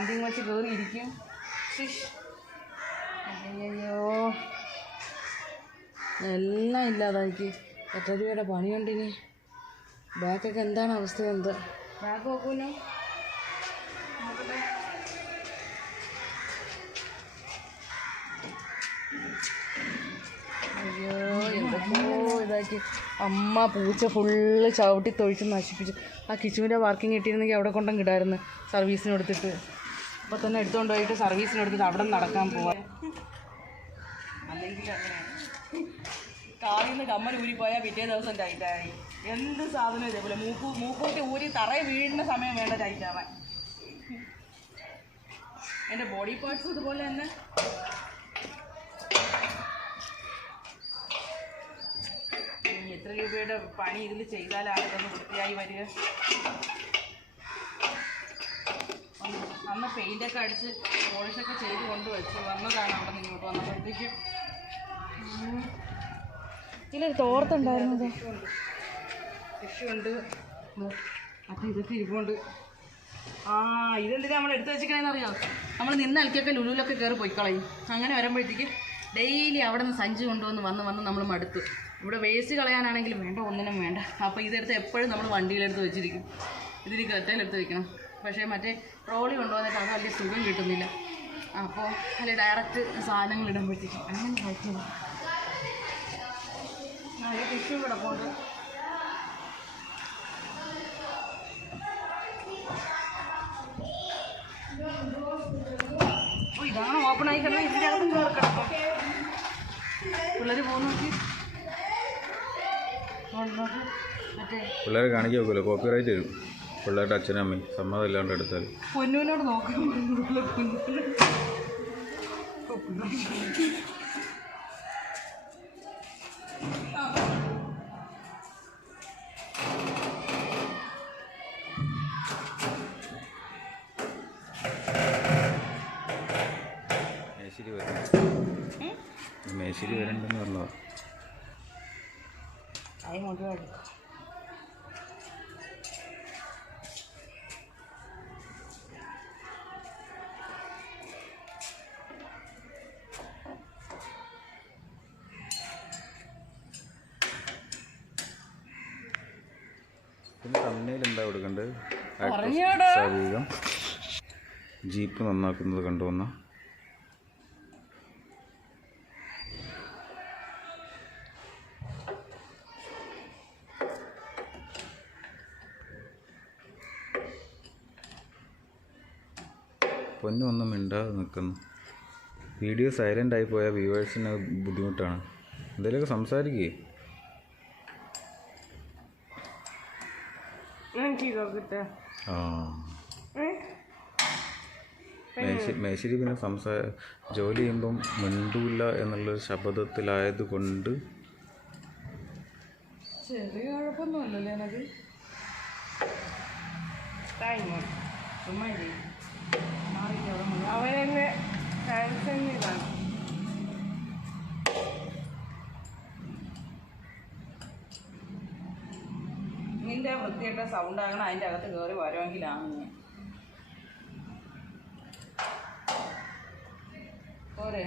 ചന്തിങ് വെച്ച് കയറിയിരിക്കും അയ്യോ എല്ലാം ഇല്ലാതാക്കി. എത്ര രൂപയുടെ പണിയുണ്ടിനി. ബാക്കൊക്കെ എന്താണ് അവസ്ഥ എന്ത്? ബാക്ക് നോക്കൂലോ? അയ്യോ എന്തൊക്കെയോ ഇതാക്കി. അമ്മ പൂച്ച ഫുള്ള് ചവിട്ടി തൊഴിച്ച് നശിപ്പിച്ചു. ആ കിച്ചുവിന്റെ വർക്കിംഗ് കിട്ടിയിരുന്നെങ്കിൽ അവിടെ കൊണ്ടും കിടായിരുന്നു സർവീസിന് എടുത്തിട്ട് അപ്പോൾ തന്നെ എടുത്തുകൊണ്ട് പോയിട്ട് സർവീസിന് എടുത്തിട്ട് അവിടെ നടക്കാൻ പോവാം. അല്ലെങ്കിൽ നിന്ന് കമ്മൽ ഊരിപ്പോയാൽ പിറ്റേ ദിവസം ടൈറ്റായി. എന്ത് സാധനം ഇതേപോലെ. മൂക്കു മൂക്കൂട്ടി ഊരി തറയെ വീഴുന്ന സമയം വേണ്ട ടൈറ്റാവാൻ. എന്റെ ബോഡി പാർട്സ് ഇതുപോലെ തന്നെ. എത്ര രൂപയുടെ പണി ഇതിൽ ചെയ്താലാണ് ഇതൊന്ന് വൃത്തിയായി വരിക? അന്ന് പെയിന്റൊക്കെ അടിച്ച് പോളിഷൊക്കെ ചെയ്ത് കൊണ്ടുവച്ച് വന്നതാണ് അവിടെ നിന്ന് ഇങ്ങോട്ട് വന്നപ്പോഴത്തേക്കും. ഇല്ല തോർത്തുണ്ടായിരുന്നത് ഉണ്ട്. അപ്പം ഇതൊക്കെ ഇരിപ്പുണ്ട്. ആ ഇതെന്തിനാ നമ്മൾ എടുത്ത് വെച്ചിരിക്കണേന്നറിയാം നമ്മൾ നിന്ന് അലക്കിയൊക്കെ ലുലുലൊക്കെ കയറി പോയിക്കളയും. അങ്ങനെ വരുമ്പോഴത്തേക്ക് ഡെയിലി അവിടെ നിന്ന് സഞ്ചി കൊണ്ടുവന്ന് വന്ന് വന്ന് നമ്മൾ മടുത്തു. ഇവിടെ വേസ്റ്റ് കളയാനാണെങ്കിലും വേണ്ട ഒന്നിനും വേണ്ട. അപ്പോൾ ഇതെടുത്ത് എപ്പോഴും നമ്മൾ വണ്ടിയിലെടുത്ത് വെച്ചിരിക്കും. ഇതിന് കറ്റയിലെടുത്ത് വെക്കണം. പക്ഷേ മറ്റേ ട്രോളി കൊണ്ടുവന്നിട്ട് അത് വലിയ സുഖം കിട്ടുന്നില്ല. അപ്പോൾ അല്ലെ ഡയറക്റ്റ് സാധനങ്ങൾ ഇടുമ്പോഴത്തേക്കും അങ്ങനെ ആ ഈ ടിഷ്യൂ കിടപ്പുണ്ട് ഇതാണ് ഓപ്പൺ ആയി കിടന്നത് ഇതിന്റെ അകത്ത് കയറി കിടക്കും. പിള്ളേർ പോകുന്ന നോക്കി. മറ്റേ പിള്ളേരെ കാണിക്കാൻ നോക്കുമല്ലോ കോപ്പി റൈറ്റ് തരും. പിള്ളേരുടെ അച്ഛനും അമ്മയും സമ്മതം ഇല്ലാണ്ട് എടുത്താൽ. പൊന്നൂനോട് നോക്കാൻ മേശിരി വരണം മേശിരി വരണ്ടെന്ന് പറഞ്ഞതാ. തമ്മനയിൽ എന്താ കൊടുക്കേണ്ടത്. ജീപ്പ് നന്നാക്കുന്നത് കണ്ടുവന്ന പൊന്നൊന്നും മിണ്ടാതെ നിൽക്കുന്നു വീഡിയോ സൈലന്റ് ആയി പോയാൽ വ്യൂവേഴ്സിന് ബുദ്ധിമുട്ടാണ്. എന്തെങ്കിലുമൊക്കെ സംസാരിക്കേ എനിക്ക് നോക്കട്ടെ ആ. മേശിരി പിന്നെ സംസാ ജോലി ചെയ്യുമ്പം മിണ്ടൂല എന്നുള്ളൊരു ശബ്ദത്തിലായത് കൊണ്ട് ചെറിയ കുഴപ്പമൊന്നുമല്ലല്ലേ എനക്ക് ടൈം ചുമ്മാ നിന്റെ വൃത്തിയായിട്ട സൗണ്ട് ആകണം അതിന്റെ അകത്ത് കയറി വരുമെങ്കിലാണ് ഞാൻ പോരെ.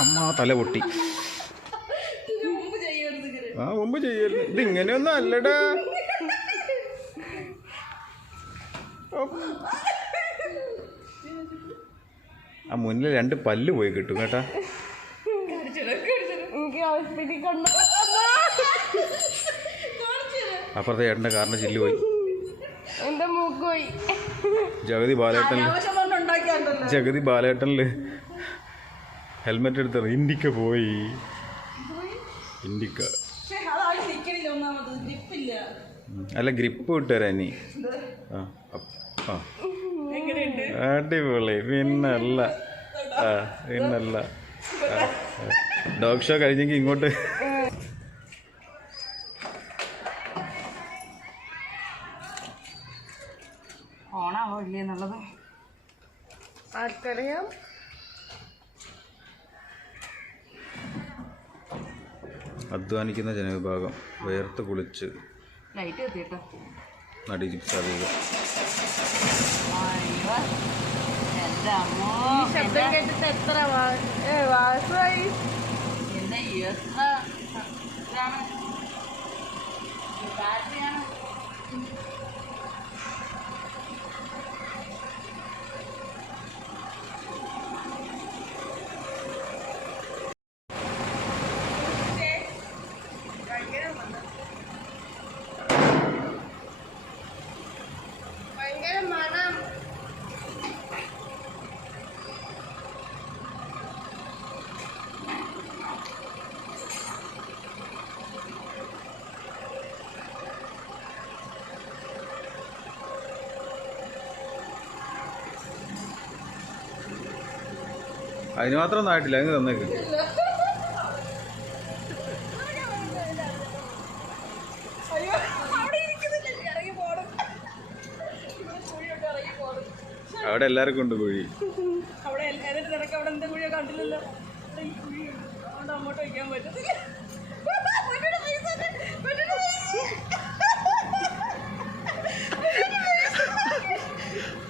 അമ്മ തല പൊട്ടി. ആ മുമ്പ് ചെയ്യരുത്. ഇത് ഇങ്ങനെയൊന്നും അല്ലടാ. ആ മുന്നിൽ രണ്ട് പല്ല് പോയി കിട്ടും കേട്ടാ. അപ്പുറത്തെ ഏട്ടന്റെ കാറിന്റെ ചില്ല് പോയി. എന്റെ മൂക്ക് പോയി. ജഗതി ബാലേട്ടനിൽ കൊണ്ടുണ്ടാക്കിയാണ്ടല്ലോ ജഗതി ബാലേട്ടനിൽ ഹെൽമെറ്റ് എടുത്ത ഇൻഡിക്ക പോയി. ഇൻഡിക്ക. അല്ല ഗ്രിപ്പ് വിട്ടുതരാം അപ്പ്- അടിപൊളി. പിന്നല്ല. ആ പിന്നല്ല. ഡോഗ് ഷോ കഴിഞ്ഞെങ്കിൽ ഇങ്ങോട്ട്. ഓണാവോ ഇല്ലേ എന്നുള്ളത്? ആർക്കറിയാം. അധ്വാനിക്കുന്ന ജനവിഭാഗം വേർത്ത് കുളിച്ച് ലൈറ്റ് എത്തിയിട്ടോ നടി ചിപ്സാധിക ശബ്ദം കേട്ടിട്ട് എത്ര മാസമായി എന്റെ എത്ര ഇതാണ് ബാറ്ററിയാണ് അതിന് മാത്രം ഒന്നും ആയിട്ടില്ല അങ്ങ് തന്നേക്ക്. അവിടെ എല്ലാവർക്കും ഉണ്ട് കുഴി.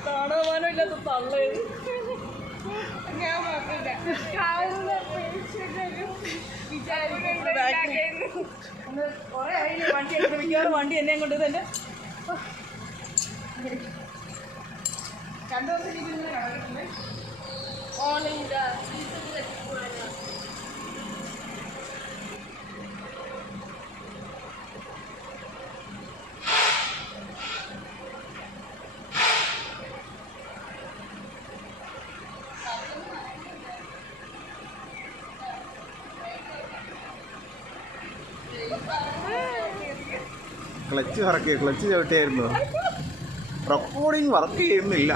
കാണാമാനോ ഇല്ലാത്ത തള്ളയത് ഞാൻ പറഞ്ഞില്ല കാണുന്ന പേഷ്യന്റ് വിചാരിക്കുന്നു മിക്കവാറും വണ്ടി എന്നെയും കൊണ്ട് തന്നെ. രണ്ടു ദിവസം ഇനി ക്ലച്ച് വർക്ക് ക്ലച്ച് ചവിട്ടിയായിരുന്നു. റെക്കോർഡിങ് വർക്ക് ചെയ്യുന്നില്ല.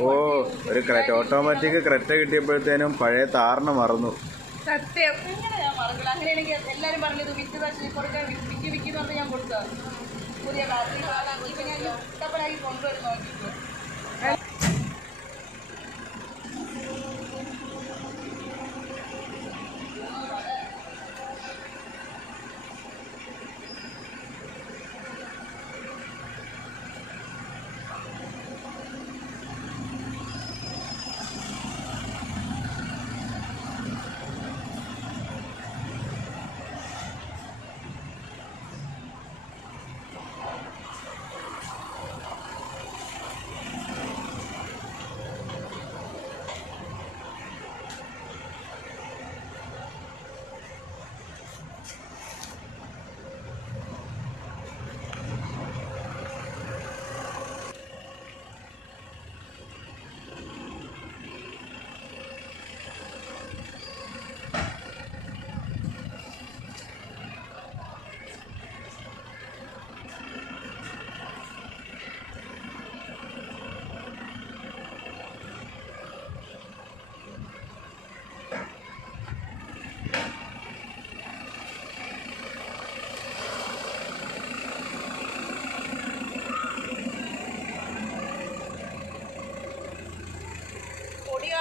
ഓ ഒരു ക്രെറ്റ ഓട്ടോമാറ്റിക് ക്രെറ്റ കിട്ടിയപ്പോഴത്തേനും പഴയ താറിന് മറന്നു. സത്യം. ഞാൻ അങ്ങനെയാണെങ്കിൽ എല്ലാവരും പറഞ്ഞത് വിറ്റ് കൊടുക്കാൻ എന്ന് പറഞ്ഞ് ഞാൻ പുതിയ ബാറ്ററി ഇപ്പം ഞാൻ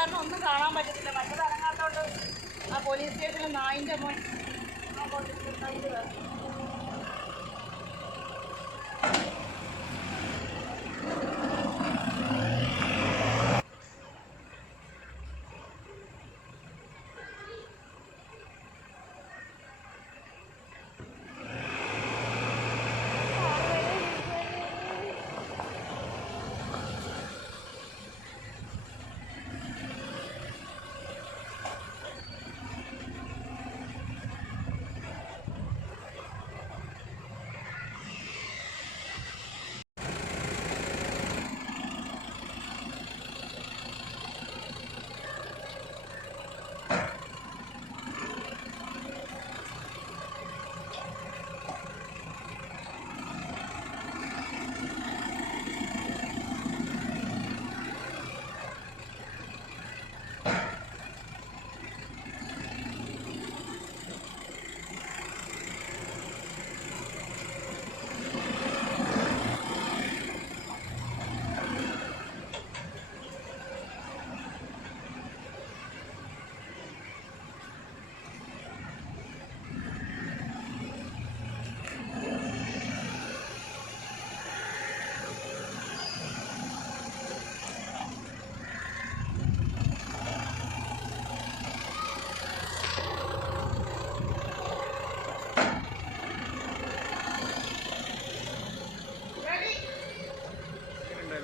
കാരണം ഒന്നും കാണാൻ പറ്റത്തില്ല. മറ്റത് അടങ്ങാത്തോണ്ട് ആ പോലീസ് സ്റ്റേഷനിൽ നായിന്റെ മോൻ ആ കൊണ്ട്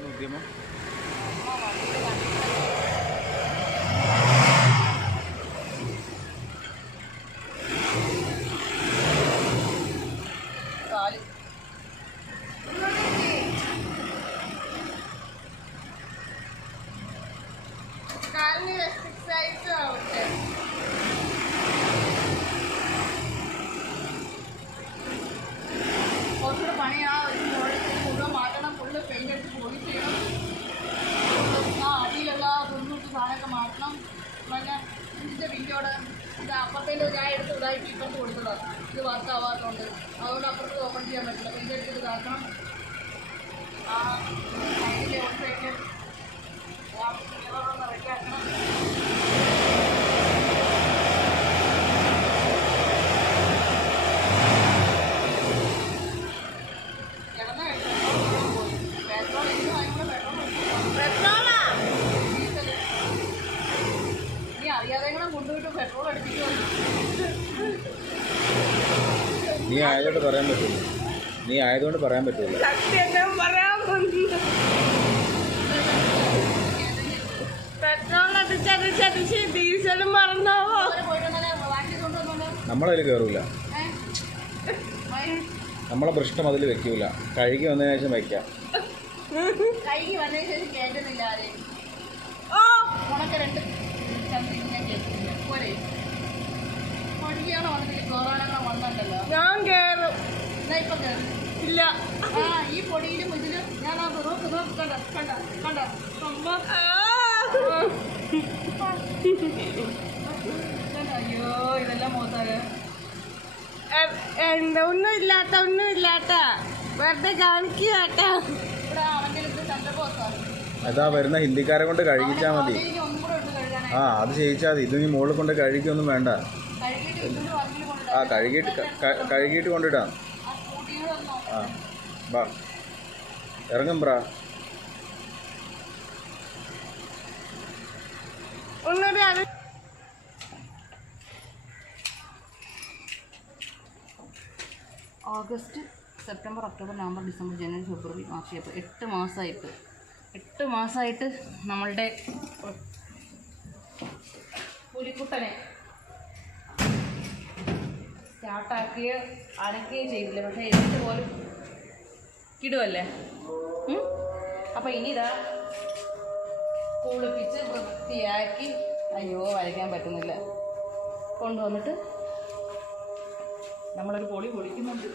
Nubi mo? Oo, പറയാൻ പറ്റില്ല നീ ആയതുകൊണ്ട് പറയാൻ പറ്റില്ല സത്യം ഞാൻ പറയാൻ വന്നു പെട്രോൾ അടിച്ചടിച്ചടിച്ച് ഡീസലും മറന്നാവോ നമ്മളതിൽ കയറൂല നമ്മളെ പ്രശ്നം അതിൽ വെക്കൂല. കഴുകി വന്നതിന് ശേഷം വയ്ക്കാം കഴുകി വന്നതിന് ശേഷം കേട്ടുന്നില്ല ഉണക്ക രണ്ട് ഒഴുകിയാണോ വന്നിട്ടല്ലോ ഞാൻ കേറും. ഇല്ല. ആ ഈ പൊടിയിലും ഇതിലും ഞാൻ ആ നോക്ക് നോക്ക് കണ്ട കണ്ട കണ്ട? സംഭവം ആ. കണ്ട? അയ്യോ ഇതെല്ലാം മോത്താൽ എ- എന്താ ഒന്നും ഇല്ലാത്ത ഒന്നും ഇല്ലാത്ത. വെറുതെ കാണിക്കാട്ടാ അതാ വരുന്ന ഹിന്ദിക്കാരെ കൊണ്ട് കഴുകിച്ചാൽ മതി ഒന്നും കൂടെ ഉണ്ട് കഴുകാനായി ആ അത് ചെയ്യിച്ചാൽ മതി ഇത് നീ മുകളിൽ കൊണ്ട് കഴുകിയൊന്നും വേണ്ട. ആ കഴുകിയിട്ട് കഴുകിയിട്ട് കൊണ്ടിടാം. ആ ബാ ആ വാ. ഇറങ്ങും ബ്രാ. August September October November December ജനുവരി ഫെബ്രുവരി മാർച്ച് ഏപ്രിൽ എട്ട് മാസമായിട്ട് എട്ട് മാസമായിട്ട് നമ്മളുടെ പുലിക്കുട്ടനെ. സ്റ്റാർട്ടാക്കിയ അനക്കുകയും ചെയ്തില്ല. പക്ഷേ എന്നിട്ട് പോലും കിടുവല്ലേ? അപ്പം ഇനി ഇതാ കുളിപ്പിച്ച് വൃത്തിയാക്കി അയ്യോ വരയ്ക്കാൻ പറ്റുന്നില്ല. കൊണ്ടുവന്നിട്ട് നമ്മളൊരു പൊളി പൊടിക്കുന്നുണ്ട്